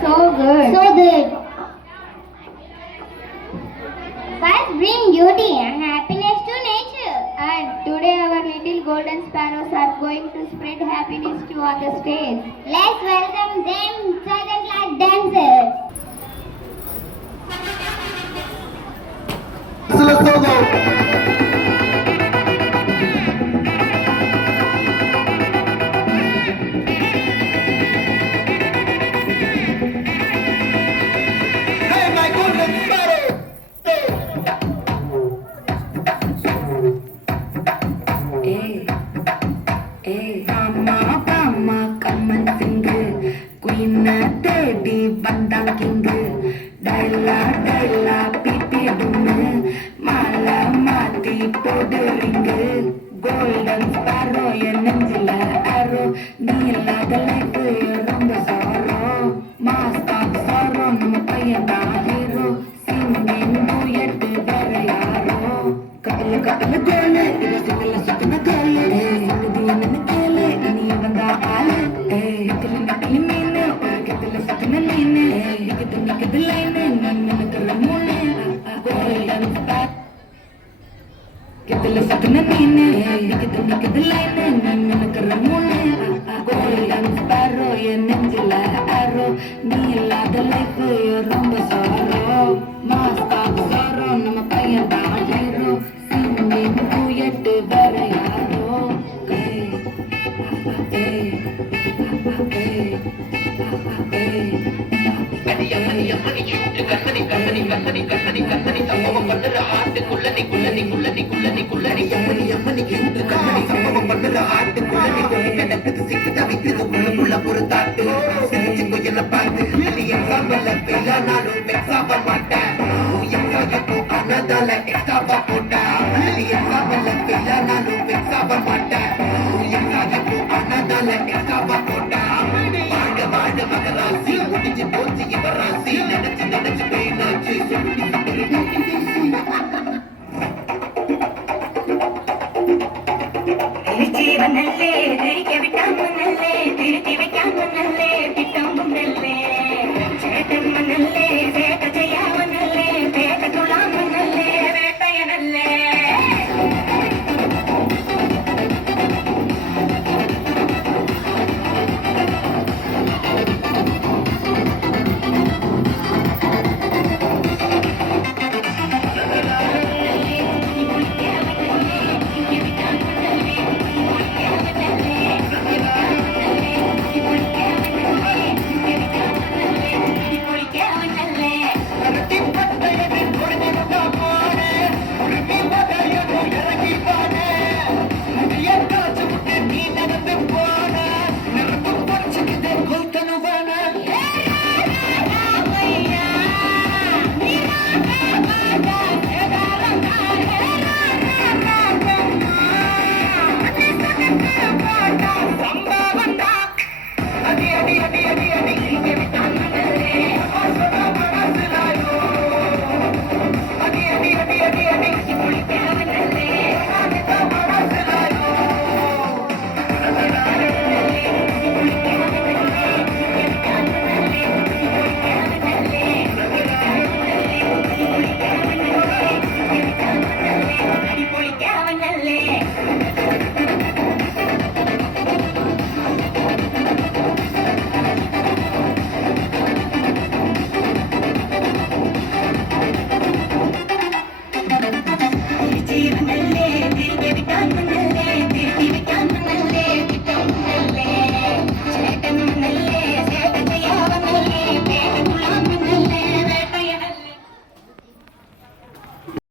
So good. So good. Birds bring beauty and happiness to nature. And today our little golden sparrows are going to spread happiness to on the stage. Let's welcome them silent like dancers. Hey, my golden sparrow! தேடி வந்தான் king டைலா டைலா பிபிடுன்னு மாலை மாத்தி போடுறீங்க golden sparrow என் நெஞ்சில ஆரோ நீ இல்லாத life ரொம்ப sorrow மாஸ்டாக் sorrow நம்ம பையன் தான் ஹீரோ சிங்கிங் டூயட் வேற யாரோ கப்பல கப்பல கோலு இவ சுத்தல சுத்தின கோலு சங்கதி என்னன்னு கேளு இனி வந்தா ஆளு நக்கலு நக்கலு மீனு உலகத்துல சுத்தின மீனு நிக்குது லைனு நான் நினைக்கிற மூணு கோல்டன் ஸ்பார் கெத்துல சத்தின மீனு நிக்குது லைனு நான் நினைக்கிற மூணு கோல்டன் ஸ்பாரோ என் நெஞ்சில ஆரோ நீ இல்லாத லைஃப் ரொம்ப சாரோ மாஸ்டாக் சாரோ நம்ம பையன் தான் ஹீரோ சிங்கிங் டூயட் வேற யாரோ ஜீவனல்லே தெரிக்க விட்டாம நல்லே திருத்தி வைக்காம நல்லே திட்டம் நல்லே